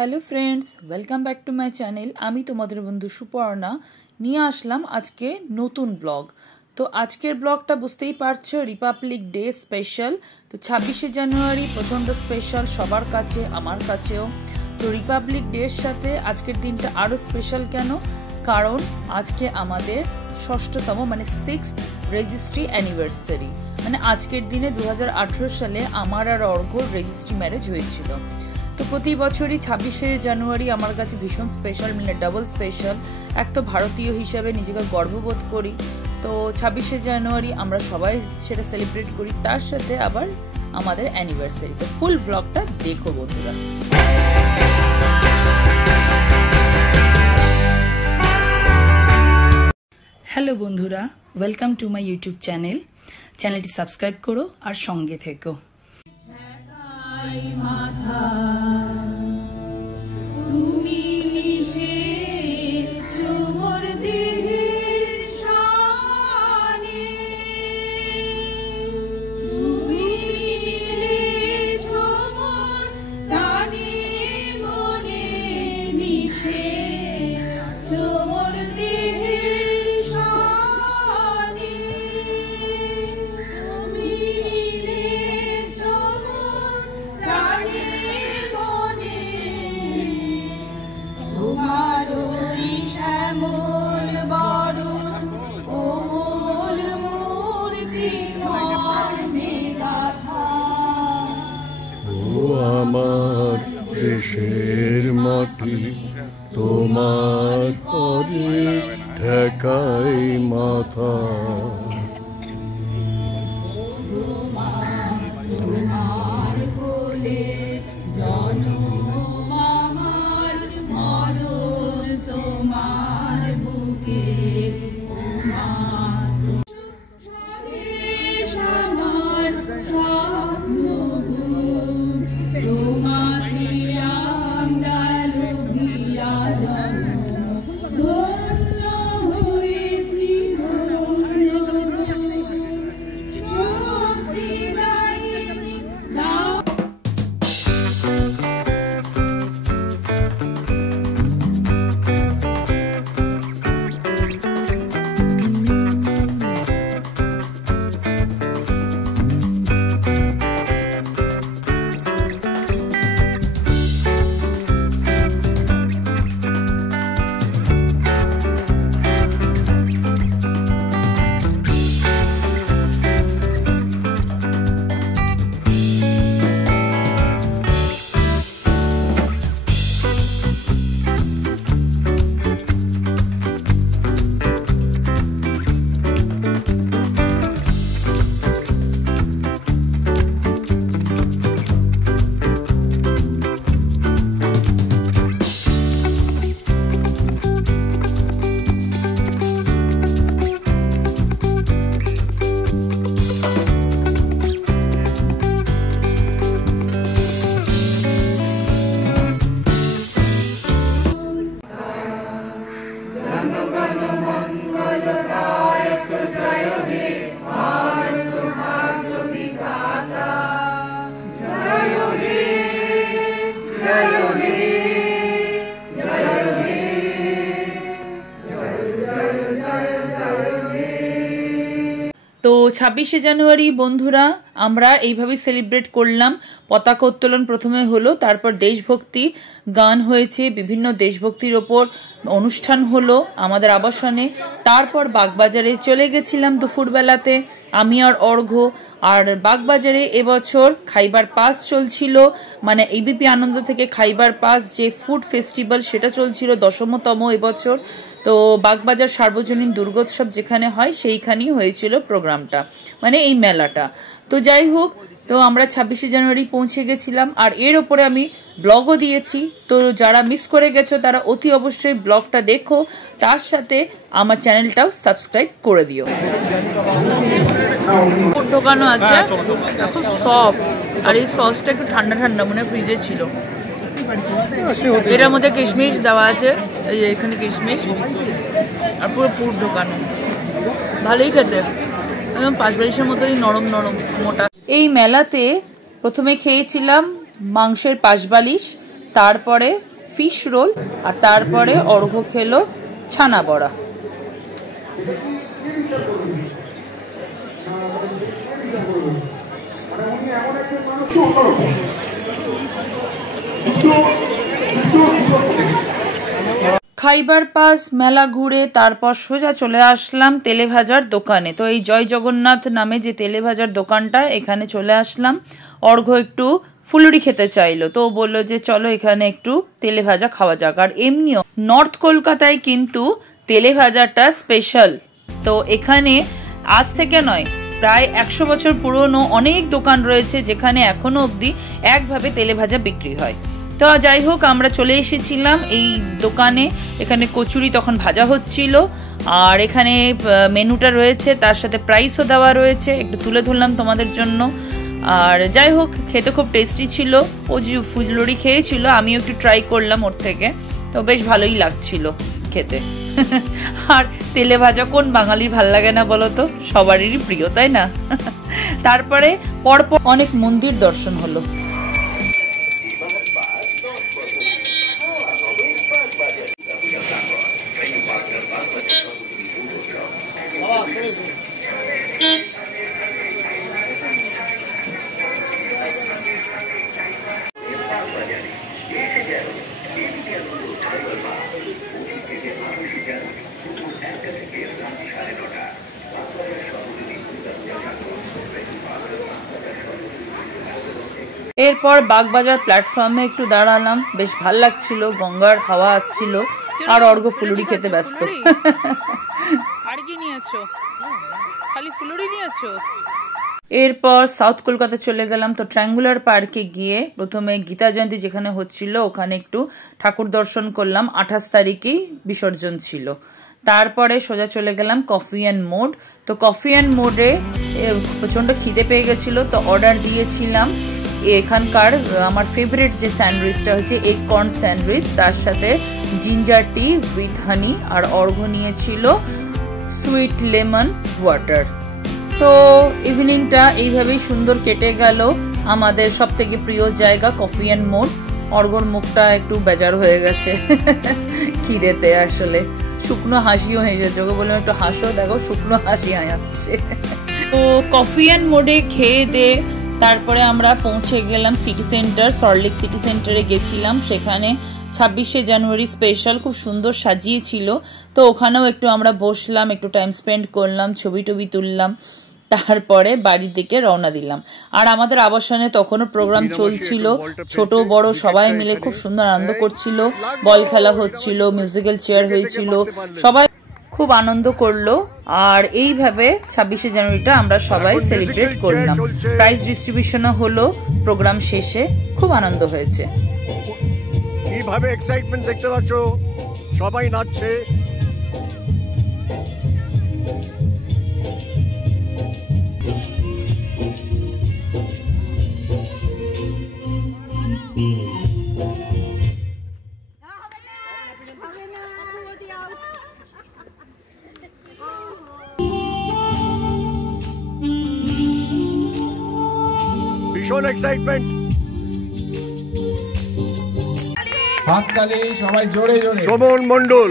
Hello friends, welcome back to my channel. আমি তোমাদের বন্ধু সুপর্ণা নিয়ে আসলাম আজকে নতুন ব্লগ। তো আজকের ব্লগটা বুঝতেই পারছো, রিপাবলিক ডে স্পেশাল। তো 26শে জানুয়ারি প্রচণ্ড স্পেশাল সবার কাছে, আমার কাছেও। তো রিপাবলিক ডের সাথে আজকের দিনটা আরও স্পেশাল কেন? কারণ আজকে আমাদের 6ষ্ঠতম মানে 6th রেজিস্ট্রি অ্যানিভার্সারি। মানে আজকের দিনে 2018 সালে আমার আর অর্ঘ্যর রেজিস্ট্রি ম্যারেজ হয়েছিল। তো প্রতি বছরই 26শে জানুয়ারি আমার কাছে ভীষণ স্পেশাল, মানে ডাবল স্পেশাল। এক তো ভারতীয় হিসাবে নিজেকে গর্ববোধ করি, তো 26শে জানুয়ারি আমরা সবাই সেটা সেলিব্রেট করি, তার সাথে আবার আমাদের অ্যানিভার্সারি। তো ফুল ব্লগটা দেখো বন্ধুরা। হ্যালো বন্ধুরা, welcome to my YouTube channel. চ্যানেলটি সাবস্ক্রাইব করো আর সঙ্গে থেকো। আমার দেশের মাটি তোমার পরে ঠেকাই মাথা, তোমার কোলে জনম আমার মরণ তোমার বুকে, স্বদেশ আমার স্বপ্নবুক, তোমাকে আমরা লোভিয়া জনম ধন্য হয়েছি, ধন্য শক্তি দায়িনী দাও। তো 26শে জানুয়ারি বন্ধুরা আমরা এইভাবেই সেলিব্রেট করলাম। পতাকা উত্তোলন প্রথমে হলো, তারপর দেশভক্তি গান হয়েছে, বিভিন্ন দেশভক্তির ওপর অনুষ্ঠান হলো আমাদের আবাসনে। তারপর বাগবাজারে চলে গেছিলাম দুপুরবেলাতে আমি আর অর্ঘ্য। আর বাগবাজারে এবছর খাইবার পাস চলছিল, মানে এবিপি আনন্দ থেকে খাইবার পাস যে ফুড ফেস্টিভ্যাল সেটা চলছিল, 10তম এবছর। তো বাগবাজার সার্বজনীন দুর্গোৎসব যেখানে হয় সেইখানেই হয়েছিল প্রোগ্রামটা, মানে এই মেলাটা। তো যাই হোক, তো আমরা 26শে জানুয়ারি পৌঁছে গেছিলাম, আর এর ওপরে আমি ব্লগও দিয়েছি। তো যারা মিস করে গেছো তারা অতি অবশ্যই ব্লগটা দেখো, তার সাথে আমার চ্যানেলটাও সাবস্ক্রাইব করে দিও। ঢোকানো আছে এখন সব, আর এই সসটা একটু ঠান্ডা ঠান্ডা মনে ফ্রিজে ছিল। এটার মধ্যে কিশমিশ দেওয়া আছে, এই এখানে কিশমিশ, আর পুরো পুর ঢোকানো, ভালোই খেতে, একদম পাশবালিশের মতোই নরম নরম মোটা। এই মেলাতে প্রথমে খেয়েছিলাম মাংসের পাশবালিশ, তারপরে ফিশ রোল, আর তারপরে অর্ঘ্য খেলো ছানা বড়া। খাইবার পাস মেলা ঘুরে তারপর সোজা চলে আসলাম তেলে ভাজার দোকানে। তো এই জয় জগন্নাথ নামে যে তেলে ভাজার দোকানটা, এখানে চলে আসলাম। অর্ঘ্য একটু ফুলুরি খেতে চাইলো, তো বললো যে চলো এখানে একটু তেলে ভাজা খাওয়া যাক। আর এমনিও নর্থ কলকাতায় কিন্তু তেলে ভাজাটা স্পেশাল। তো এখানে আজ থেকে নয়, প্রায় 100 বছর পুরনো অনেক দোকান রয়েছে যেখানে এখনো অবধি একভাবে তেলে ভাজা বিক্রি হয়। তো যাই হোক, আমরা চলে এসেছিলাম এই দোকানে। এখানে কচুরি তখন ভাজা হচ্ছিল, আর এখানে মেনুটা রয়েছে, তার সাথে প্রাইসও দেওয়া রয়েছে, একটু তুলে ধরলাম তোমাদের জন্য। আর যাই হোক, খেতে খুব টেস্টি ছিল। ও যে ফুলুরি খেয়েছিল, আমিও একটু ট্রাই করলাম ওর থেকে, তো বেশ ভালোই লাগছিল খেতে। আর তেলে ভাজা কোন বাঙালির ভাল লাগে না বলো তো, সবারই প্রিয়, তাই না? তারপরে পরপর অনেক মন্দির দর্শন হলো। এরপর বাগবাজার প্ল্যাটফর্মে একটু দাঁড়ালাম, বেশ ভাল লাগছিল, গঙ্গার হাওয়া আসছিল। আর অর্ঘ্য ফুলুরি খেতে ব্যস্ত। আর কি নিয়েছো? খালি ফুলুরি নিয়েছো? এরপর সাউথ কলকাতা চলে গেলাম। তো ট্রায়াঙ্গুলার পার্কে গিয়ে প্রথমে গীতা জয়ন্তী যেখানে হচ্ছিল ওখানে একটু ঠাকুর দর্শন করলাম। 28 তারিখেই বিসর্জন ছিল। তারপরে সোজা চলে গেলাম কফি অ্যান্ড মোড। তো কফি অ্যান্ড মোডে প্রচন্ড খিদে পেয়ে গেছিল, তো অর্ডার দিয়েছিলাম এখানকার আমার ফেভারিট যে স্যান্ডউইচটা হচ্ছে এগ কর্ন স্যান্ডউইচ, তার সাথে জিঞ্জার টি উইথ হানি। আর অর্ঘ্য নিয়েছিল সুইট লেমন ওয়াটার। তো ইভিনিংটা এইভাবেই সুন্দর কেটে গেল। আমাদের সব থেকে প্রিয় জায়গা কফি অ্যান্ড মোড। অর্ঘ্যর মুখটা একটু বেজার হয়ে গেছে খিদেতে, আসলে শুকনো হাসিও হেসেছে। ওকে বললাম একটু হাসো, দেখো শুকনো হাসি আসছে। তো কফি অ্যান্ড মোডে খেয়ে দে তারপরে আমরা পৌঁছে গেলাম সিটি সেন্টার। সল্টলেক সিটি সেন্টারে গেছিলাম, সেখানে 26শে জানুয়ারি স্পেশাল খুব সুন্দর সাজিয়েছিল। তো ওখানেও একটু আমরা বসলাম, একটু টাইম স্পেন্ড করলাম, ছবি টবি তুললাম, তারপরে বাড়ির দিকে রওনা দিলাম। আর আমাদের আবাসনে তখনও প্রোগ্রাম চলছিল, ছোট বড় সবাই মিলে খুব সুন্দর আনন্দ করছিল। বল খেলা হচ্ছিল, মিউজিক্যাল চেয়ার হয়েছিল, সবাই খুব আনন্দ করলো। আর এইভাবে 26শে জানুয়ারিটা আমরা সবাই সেলিব্রেট করলাম। প্রাইজ ডিস্ট্রিবিউশনও হলো প্রোগ্রাম শেষে, খুব আনন্দ হয়েছে। কিভাবে এক্সাইটমেন্ট দেখতে পাচ্ছ, সবাই নাচছে। ভীষণ এক্সাইটমেন্ট। হাততালি সবাই জোরে জোরে। শোভন মণ্ডল।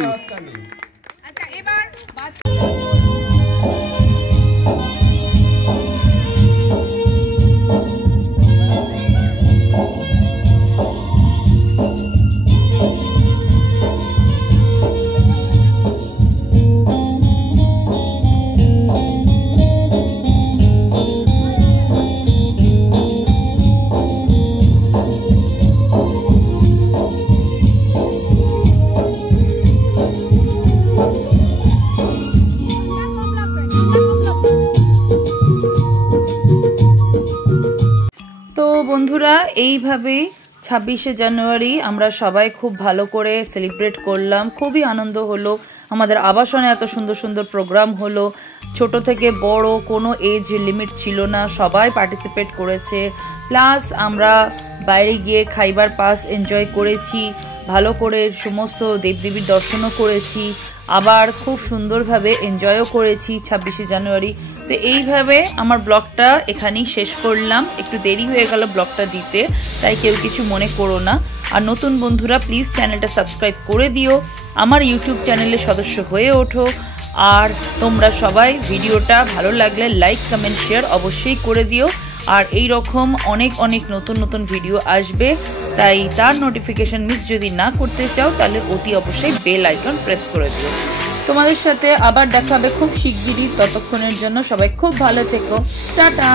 বন্ধুরা, এইভাবেই 26শে জানুয়ারি আমরা সবাই খুব ভালো করে সেলিব্রেট করলাম। খুবই আনন্দ হলো। আমাদের আবাসনে এত সুন্দর সুন্দর প্রোগ্রাম হলো। ছোট থেকে বড় কোনো এজ লিমিট ছিল না, সবাই পার্টিসিপেট করেছে। প্লাস আমরা বাইরে গিয়ে খাইবার পাস এনজয় করেছি, ভালো করে সমস্ত দেবদেবীর দর্শনও করেছি, আবার খুব সুন্দরভাবে এনজয়ও করেছি 26শে জানুয়ারি। তো এইভাবে আমার ব্লগটা এখানেই শেষ করলাম। একটু দেরি হয়ে গেল ব্লগটা দিতে, তাই কেউ কিছু মনে করো না। আর নতুন বন্ধুরা প্লিজ চ্যানেলটা সাবস্ক্রাইব করে দিও, আমার ইউটিউব চ্যানেলে সদস্য হয়ে ওঠো। আর তোমরা সবাই ভিডিওটা ভালো লাগলে লাইক কমেন্ট শেয়ার অবশ্যই করে দিও। আর এই রকম অনেক অনেক নতুন নতুন ভিডিও আসবে, তাই তার নোটিফিকেশন মিস যদি না করতে চাও তাহলে অতি অবশ্যই বেল আইকন প্রেস করে দিও। তোমাদের সাথে আবার দেখা হবে খুব শিগগিরই, ততক্ষণের জন্য সবাই খুব ভালো থেকো, টাটা।